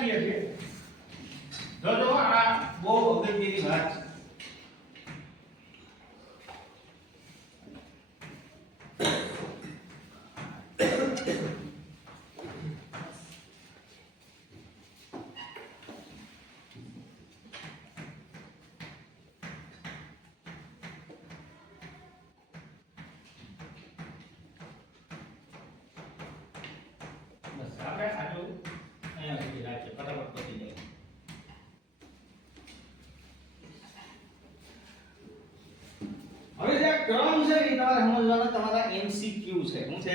રાખીએ છીએ જો આ બહુ અગત્યની વાત છે ક્રમ છે એ તમારે સમજવાનો તમારા એમસીક્યુ છે શું છે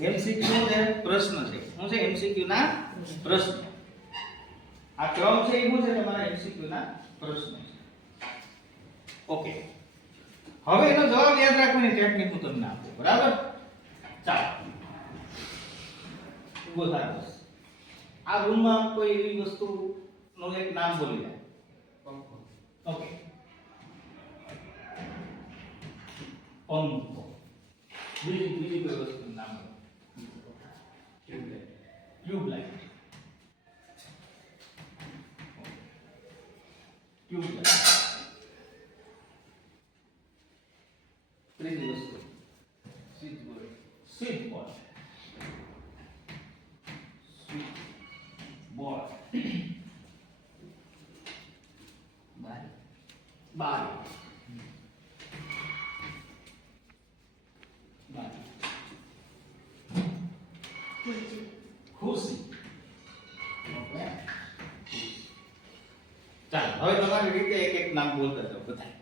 એમસીક્યુ છે પ્રશ્ન છે શું છે એમસીક્યુ ના પ્રશ્ન આ ક્રમ છે એ શું છે તમારા એમસીક્યુ ના પ્રશ્ન છે ઓકે હવે એનો જવાબ યાદ રાખવાની ટેકનિક હું તમને આપું બરાબર ચાલો ઉભો થાવ આ રૂમમાં કોઈ એવી વસ્તુ નું એક નામ બોલી દો ઓકે પંખો બીજી કોઈ વસ્તુનું નામ બોલો ટ્યુબલાઇટ ત્રીજી વસ્તુ સ્વિચ બોર્ડ બારી ખુરશી ચાલો હવે તમારી રીતે એક એક નામ બોલતા જાઓ બધા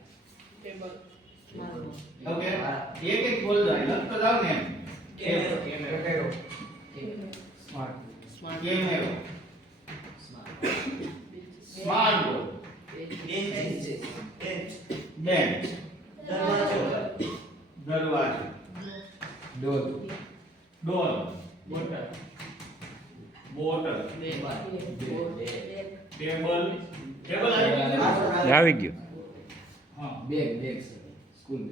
ટેબલ ઓકે એક એક બોલ જાય લખતા જાવ ને કેમેરો કેમેરો સ્માર્ટ બોર્ડ બેન્ચ દરવાજો ડોલ બોટલ ટેબલ આવી ગયું હા બેગ સ્કૂલ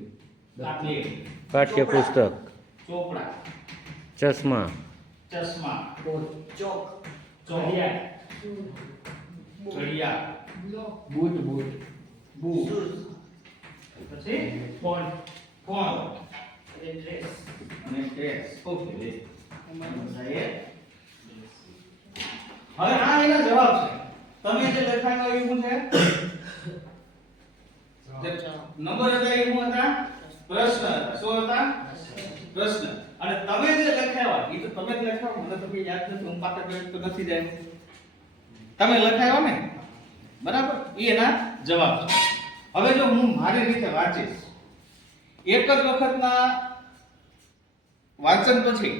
બેગ બેગ પાઠ્યપુસ્તક ચોપડા ચશ્મા ચશ્મા ચોક ઘડિયાળ બૂટ બૂટ પછી ફોન ડ્રેસ અને ડ્રેસ ઓકે લે હવે આ એના જવાબ છે તમે જે લખાણો એ શું છે નંબર હતા એ શું હતા પ્રશ્ન હતા શું હતા પ્રશ્ન અને તમે જે લખાવ્યા એ તો તમે જ લખાવો મને તો કઈ યાદ નથી હું પાછા કરી તો નથી જાય તમે લખાયો ને બરાબર એ એના જવાબ છે હવે જો હું મારી રીતે વાંચીશ એક જ વખતના વાંચન પછી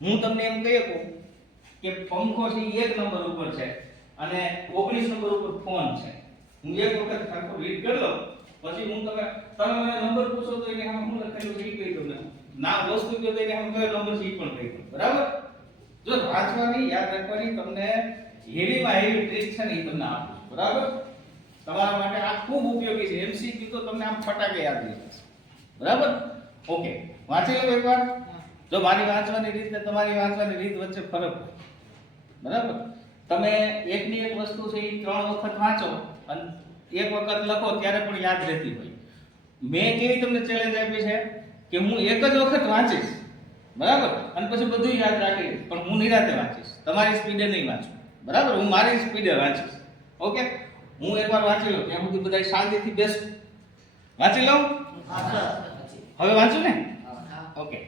હું તમને એમ કહી શકું કે પંખો છે એ 1 નંબર ઉપર છે અને 19 નંબર ઉપર ફોન છે હું એક વખત આખો રીડ કરી લઉં પછી હું તમે મને નંબર પૂછો તો એને હું લખેલું છે એ કહી દઉં ના વસ્તુ કહો તો એને હું કયો નંબર છે એ પણ કહી દઉં બરાબર જો વાંચવાની યાદ રાખવાની તમને હેવીમાં હેવી ટ્રીક છે ને એ તમને આપું છું બરાબર તમારા માટે આ ખૂબ ઉપયોગી છે એમસીક્યુ તો તમને આમ ફટાકે યાદ રહી જશે બરાબર ઓકે વાંચી લો એકવાર જો મારી વાંચવાની રીત ને તમારી વાંચવાની રીત વચ્ચે ફરક હોય બરાબર તમે એકની એક વસ્તુ છે એ 3 વખત વાંચો અને એક વખત લખો ત્યારે પણ યાદ રહેતી હોય મેં કેવી તમને ચેલેન્જ આપી છે કે હું એક જ વખત વાંચીશ બરાબર અને પછી બધું યાદ રાખી લઈશ પણ હું નિરાતે વાંચીશ તમારી સ્પીડે નહીં વાંચું બરાબર હું મારી સ્પીડે વાંચીશ ઓકે હું એકવાર વાંચી લઉં ત્યાં સુધી બધા શાંતિથી બેસો વાંચી લઉં હવે વાંચું ને ઓકે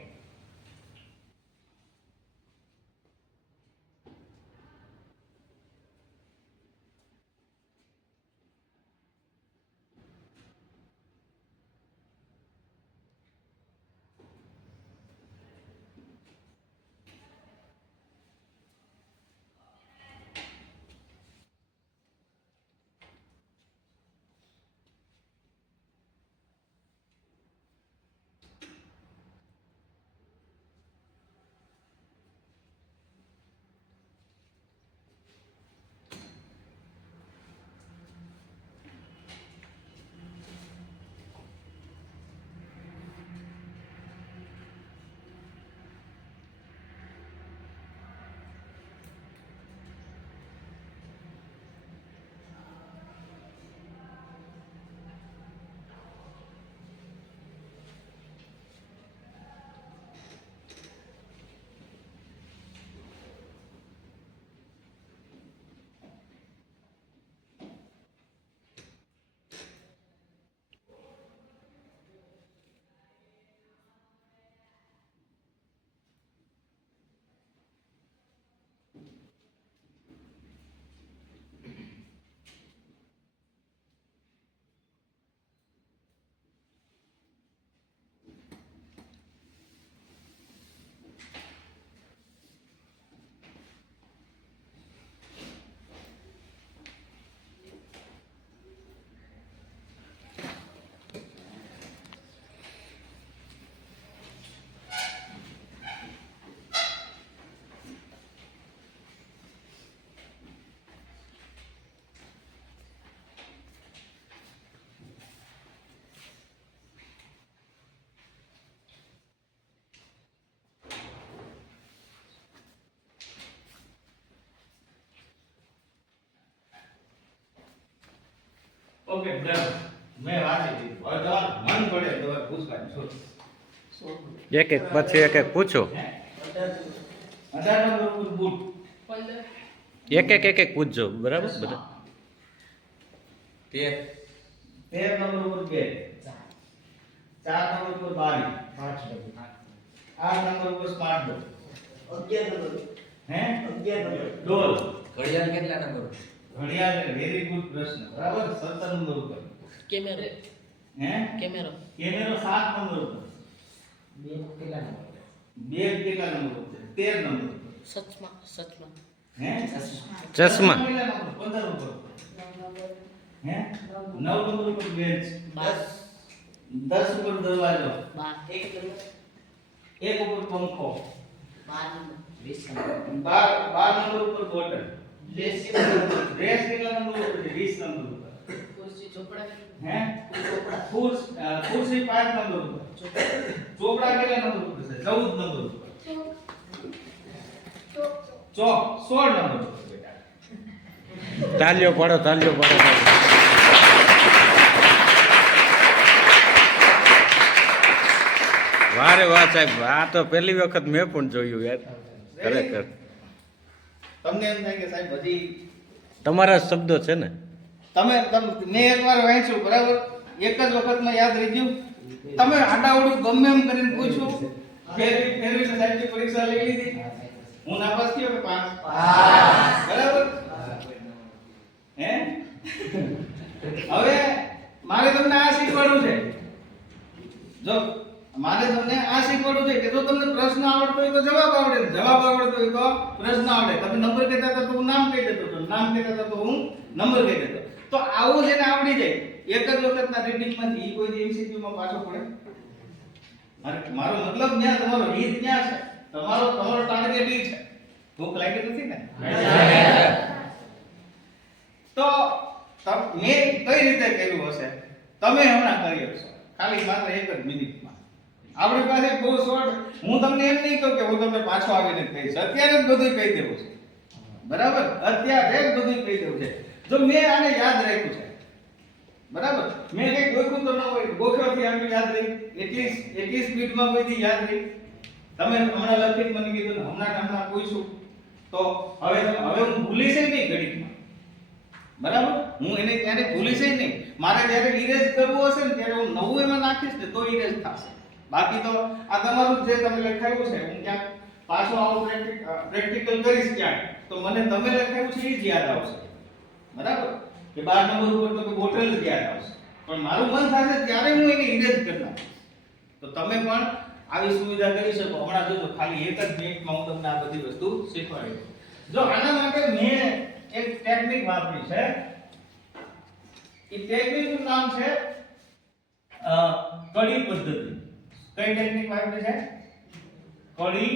ઓકે ડન. મેં વાંચી દીધું. હવે તમારું મન પડે તો તમારે પૂછવાનું છો. એક એક પછી એક એક પૂછો. 18 નંબર ઉપર બૂટ. 15 એક એક પૂછજો, બરાબર બધા. 13 નંબર ઉપર બેટ. 4 નંબર ઉપર બારી. 8 નંબર ઉપર સ્માર્ટ બોર્ડ. 11 નંબર હે 11 નંબર ડોલ. ઘડિયાળ કેટલા નંબર? ઘડિયાળ. વેરી ગુડ પ્રશ્ન. બરાબર. 17 નંબર ઉપર. કેમેરો હે કેમેરો કેમેરો 7 નંબર ઉપર. બે કેટલા નંબર? બેગ કેટલા નંબર ઉપર? 13 નંબર ઉપર. સચમાં હે ચશ્મા. 15 ઉપર. હે 9 નંબર ઉપર બેન્ચ. 10 ઉપર દરવાજો. 12 1 ઉપર પંખો. 12 નંબર 12 નંબર ઉપર બોટલ. ડ્રેસ ડ્રેસ કેટલા નંબર ઉપર છે? 20 નંબર ઉપર. ખુરશી ચોપડા હે ચોપડા ખુરશી 5 નંબર ઉપર. ચોપડા કેટલા નંબર ઉપર છે? 14 નંબર ઉપર. ચોક 16 નંબર ઉપર બેટા. તાલીઓ પાડો, તાલીઓ પાડો. વારે વાહ સાહેબ, આ તો પહેલી વખત મેં પણ જોયું યાર, ખરેખર. તમને એમ થાય કે સાહેબ હજી તમારા શબ્દો છે ને. મેં એકવાર વાંચ્યું, બરાબર, એક જ વખતમાં યાદ રહી ગયું. તમે આડાવડું ગમે એમ કરીને પૂછ્યું, ફેરવીને સાહેબની પરીક્ષા લઈ લીધી, હું નાપાસ થયો કે પાસ? બરાબર. હે હવે મારે તમને આ શીખવાડવું છે. જો મારે તમને આ શીખવાડવું છે કે જો તમને પ્રશ્ન આવડતો હોય તો જવાબ આવડે, જવાબ આવડતો હોય તો પ્રશ્ન આવડે. તમે નંબર કહેતા હતા તો હું નામ કહી દેતો હતો, નામ કહેતા હતા તો હું નંબર કહી દેતો. તો આવું જેને આવડી જાય એક જ વખતના રીડિંગમાંથી ઈ કોઈ એમસીક્યુ માં પાછો પડે? મારો મતલબ ત્યાં તમારો હિત ત્યાં છે, તમારો ટાર્ગેટ ઈ છે. ભૂખ લાગી નથી ને? તો મેં કઈ રીતે કર્યું હશે તમે હમણાં કરી શકશો, ખાલી માત્ર એક જ મિનિટમાં. આપણી પાસે બહુ શોર્ટ, હું તમને એમ નહીં કહું કે હું તમને પાછો આવીને કહીશ, અત્યારે જ બધું કહી દેવું છે. બરાબર, અત્યારે જ બધું કહી દેવું છે. જો મેં આને યાદ રાખ્યું છે, બરાબર, મેં કઈ ગોખ્યું તો ન હોય, ગોખ્યોથી આટલું યાદ રહી, એટલી સ્પીડમાં કોઈથી યાદ રહી. તમે હમણાં લખી મને કીધું ને હમણાં પૂછ્યું તો હવે હું ભૂલીશ નહીં ઘડીકમાં. બરાબર, હું એને ત્યારે ભૂલીશ નહીં. મારે જ્યારે ઇરેઝ કરવું હશે ને ત્યારે હું નવું એમાં નાખીશ ને તો ઇરેઝ થશે. બાકી તો આ તમારું જે તમે લખાયું છે, હું ક્યાંક પાછો આવું પ્રેક્ટિકલ કરીશ ક્યાંક તો મને તમે લખાયું છે એ જ યાદ આવશે. બરાબર, કે 12 નંબર ઉપર તો કે બોટલ જ યાદ આવશે, પણ મારું મન થશે ત્યારે હું એને ઇરેઝ કરી નાખીશ. તો તમે પણ આવી સુવિધા કરી શકો. હમણાં જોજો, ખાલી એક જ મિનિટમાં હું તમને આ બધી વસ્તુ શીખવાડી દઉં. જો આના માટે મેં એક ટેકનિક વાપરી છે. એ ટેકનિકનું નામ છે કડી પદ્ધતિ. કઈ ટેકનિક વાપરી છે? કડી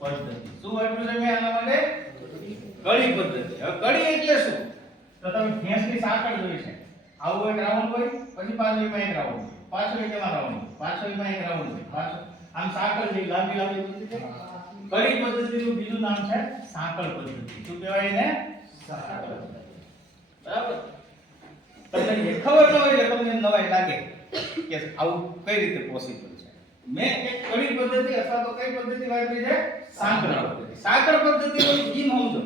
પદ્ધતિ. શું વાપર્યું છે મેં આના માટે? કડી પદ્ધતિ. હવે કડી એટલે શું? તો તમે ભેંસની સાંકળ જોઈ છે. આવું એક રાઉન્ડ હોય, પછી પાછળમાં એક રાઉન્ડ, પાછળ એક એમાં રાઉન્ડ, પાછળમાં એક રાઉન્ડ હોય, પાછળ આમ સાંકળ જેવી લાંબી લાંબી પદ્ધતિ છે. કડી પદ્ધતિનું બીજું નામ છે સાંકળ પદ્ધતિ. શું કહેવાય એને? સાંકળ પદ્ધતિ. બરાબર. તમને ખબર ન હોય એટલે તમને નવાઈ લાગે કે આવું કઈ રીતે પોસિબલ છે. મેં એક કડી પદ્ધતિ અથવા તો કઈ પદ્ધતિ વાપરી છે? સાંકળ પદ્ધતિ. સાંકળ પદ્ધતિનો ઈમ સમજો,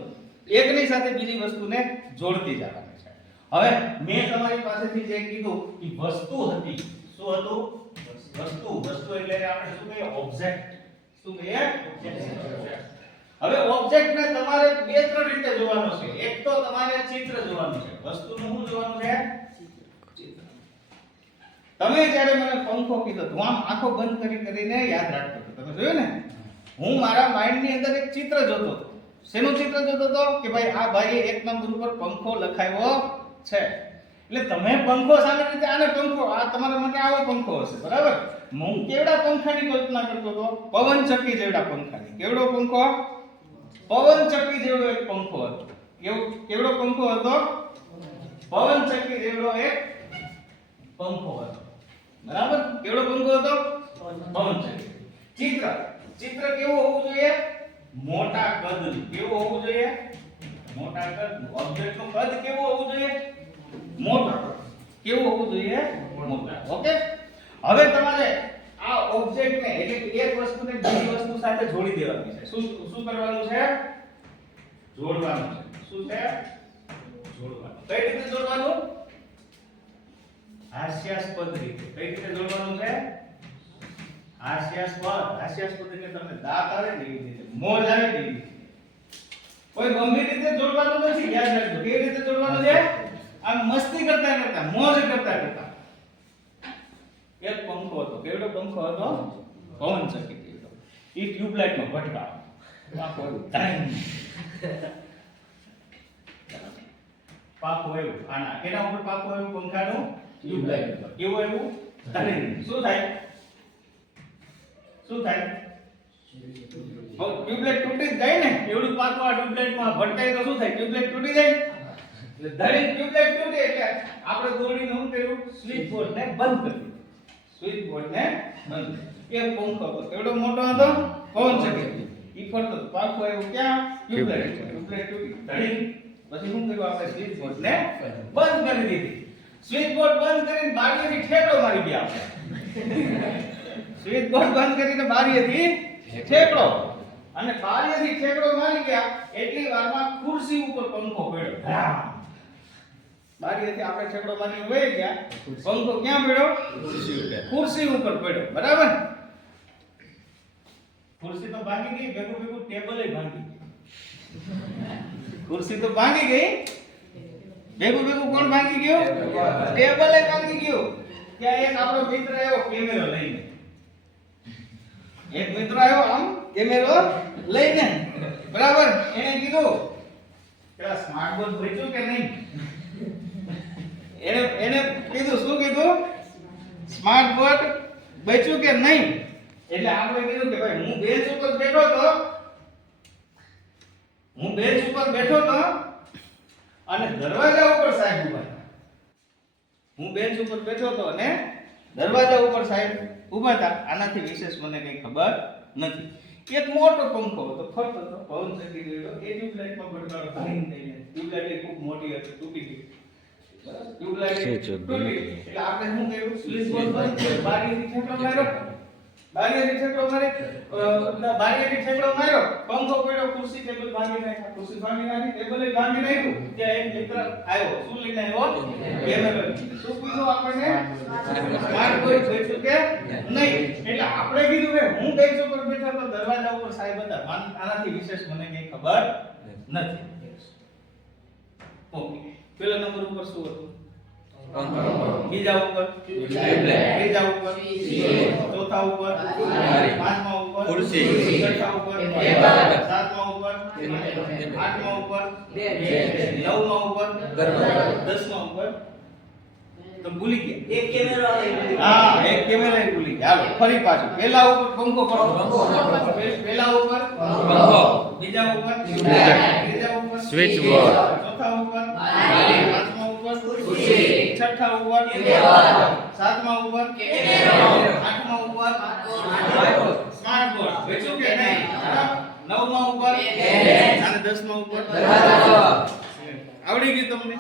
એકની સાથે બીજી વસ્તુને જોડતી જવાની છે. હવે મેં તમારી પાસેથી જે કીધું કે વસ્તુ હતી, શું હતું? વસ્તુ. વસ્તુ એટલે આપણે શું કહીએ? ઓબ્જેક્ટ. શું કહીએ? હવે ઓબ્જેક્ટ ને તમારે બે ત્રણ રીતે જોવાનો છે. એક તો તમારે ચિત્ર જોવાનું છે. વસ્તુનું શું જોવાનું છે? ચિત્ર. તમે જ્યારે મને પંખો કીધો તો આમ આંખો બંધ કરીને યાદ રાખતો હતો. તમે જોયું ને? હું મારા માઇન્ડ ની અંદર એક ચિત્ર જોતો હતો. શેનું ચિત્ર જોતો હતો? કે ભાઈ આ ભાઈએ એક નંબર ઉપર પંખો લખાવ્યો છે. એટલે તમે પંખો સામે રીતે આને પંખો, આ તમારા માટે આવો પંખો હશે. બરાબર. હું કેવડા પંખાની કલ્પના કરતો હતો? પવન ચક્કી જેવડા પંખાની. કેવડો પંખો? પવન ચક્કી જેવડો એક પંખો હતો. કેવડો પંખો હતો? પવન ચક્કી જેવડો એક પંખો હતો. બરાબર. કેવડો પંખો હતો? પવન ચક્કી. ચિત્ર કેવું હોવું જોઈએ? મોટા કદનું. કેવું હોવું જોઈએ? મોટા કદનું. ઓબ્જેક્ટનું કદ કેવું હોવું જોઈએ? મોટું. કેવું હોવું જોઈએ? મોટા. ઓકે, હવે તમારે આ ઓબ્જેક્ટ ને એટલે કે એક વસ્તુને બીજી વસ્તુ સાથે જોડી દેવાની છે. શું શું કરવાનું છે? જોડવાનું છે. શું છે? જોડવાનું. કઈ રીતે જોડવાનું? હાસ્યાસ્પદ રીતે. કઈ રીતે જોડવાનું છે? હાસ્યાસ્પદ એટલે તમને દાંત આવે ને એવી રીતે, મોજ આવે ને એવી રીતે. કોઈ ગંભીર રીતે જોડવાનું નથી. યાદ રાખજો. કેવી રીતે જોડવાનું છે? આમ મસ્તી કરતા કરતા, મોજ કરતા કરતા. એક પંખો હતો. કેવડો પંખો હતો? પવન ચક્કી જેવડો. ઈ ટ્યુબલાઇટ માં ભટકાવ. પાકો એવું. આના કેના ઉપર પાકો એવું પંખાનું? ટ્યુબલાઇટ ઉપર. કેવું એવું? શું થાય? શું થાય? ટ્યુબલાઇટ તૂટી જ જાય ને. એવડું પાકો આ ટ્યુબલાઇટ માં ભટકાય તો શું થાય? ટ્યુબલાઇટ તૂટી જાય. એટલે ધરી ટ્યુબલાઇટ તૂટે એટલે આપણે દોડીને શું કર્યું? સ્વિચ બોર્ડ ને બંધ કરી દીધું. સ્વિચ બોર્ડ ને બંધ. એક પંખો હતો. કેવડો મોટો હતો? પવન ચક્કી. ઈ ફરતો પાકો આવ્યો ક્યાં? ટ્યુબલાઇટ તૂટી. ધડી પછી શું કર્યું? આપણે સ્વિચ બોર્ડ ને બંધ કરી દીધી. સ્વિચ બોર્ડ બંધ કરીને બારીએથી ઠેકડો મારી ગયા આપણે. સ્વિચ બોર્ડ બંધ કરીને બારીએથી ઠેકડો, અને બારીએથી ઠેકડો મારી ગયા એટલી વારમાં ખુરશી ઉપર પંખો પડ્યો. બારીએથી આપણે ઠેકડો મારીને વહી ગયા, પંખો ક્યાં પડ્યો? ખુરશી ઉપર પડ્યો. બરાબર? ખુરશી તો ભાંગી ગઈ, ભેગું ભેગું ટેબલ એ ભાંગી ગયું. ખુરશી તો ભાંગી ગઈ, ભેગું ભેગું કોણ ભાંગી ગયું? ટેબલ એ ભાંગી ગયું. ત્યાં એક આપણો મિત્ર આવ્યો કેમેરો લઈને. એક મિત્ર આવ્યો આમ કેમેરો લઈને. બરાબર? એને કીધું કે આ સ્માર્ટ બોર્ડ ભેચ્યું કે નહીં? એને કીધું, શું કીધું? સ્માર્ટ બોર્ડ બચ્યું કે નહીં? એટલે આપણે કીધું કે ભાઈ હું બેન્ચ ઉપર બેઠો તો અને દરવાજા ઉપર સાહેબ ઊભા હતા. હું બેન્ચ ઉપર બેઠો તો અને દરવાજા ઉપર સાહેબ ઊભા હતા. આનાથી વિશેષ મને કઈ ખબર નથી. એક મોટો પંખો હતો, ફરતો હતો, પવન ચક્કી જેવડો. એ ટ્યુબલાઇટમાં ભટકાડો ભાંગી થઈને. ટ્યુબલાઇટ ખૂબ મોટી હતી, તૂટી ગઈ. ટ્યુબલાઇટ તૂટી એટલે આપણે શું કર્યું? સ્વિચ બોર્ડ બંધ કરી બારીએથી ઠેકડો માર્યો. બારીએથી ઠેકડો માર્યો, પંખો પડ્યો, ખુરશી ટેબલ ભાંગી નાખ્યા. ખુરશી ભાંગી નાખી, ટેબલ એ ભાંગી નાખ્યું. ત્યાં એક મિત્ર આવ્યો. શું લઈને આવ્યો? કેમેરો. શું કીધું આપણને? સ્માર્ટ બોર્ડ જોઈશું કે નહીં? એટલે આપણે કીધું કે હું બેન્ચ ઉપર બેઠો તો દરવાજા ઉપર સાહેબ હતા. આનાથી વિશેષ મને કઈ ખબર નથી. ઓકે, પેલા નંબર ઉપર શું હતું? બીજા ઉપર, ત્રીજા ઉપર, ચોથા ઉપર, પાંચમા ઉપર, છઠ્ઠા ઉપર, સાતમા ઉપર, આઠમા ઉપર, નવમા ઉપર, 10મા ઉપર. તો ભૂલી ગયા. એક કેમેરો એક કેમેરો ભૂલી ગયા. હાલો ફરી પાછું. પહેલા ઉપર પંખો કરો. પહેલા ઉપર પંખો, બીજા ઉપર ત્રીજા ઉપર સ્વિચ બોર્ડ, ચોથા ઉપર પાંચમા ઉપર ખુરશી, છઠ્ઠા ઉપર કેમેરો, સાતમા ઉપર કેમેરો, આઠમા ઉપર સ્માર્ટ બોર્ડ. વેચું કે નહીં? નવમા ઉપર અને 10મા ઉપર. આવડી ગયું તમને?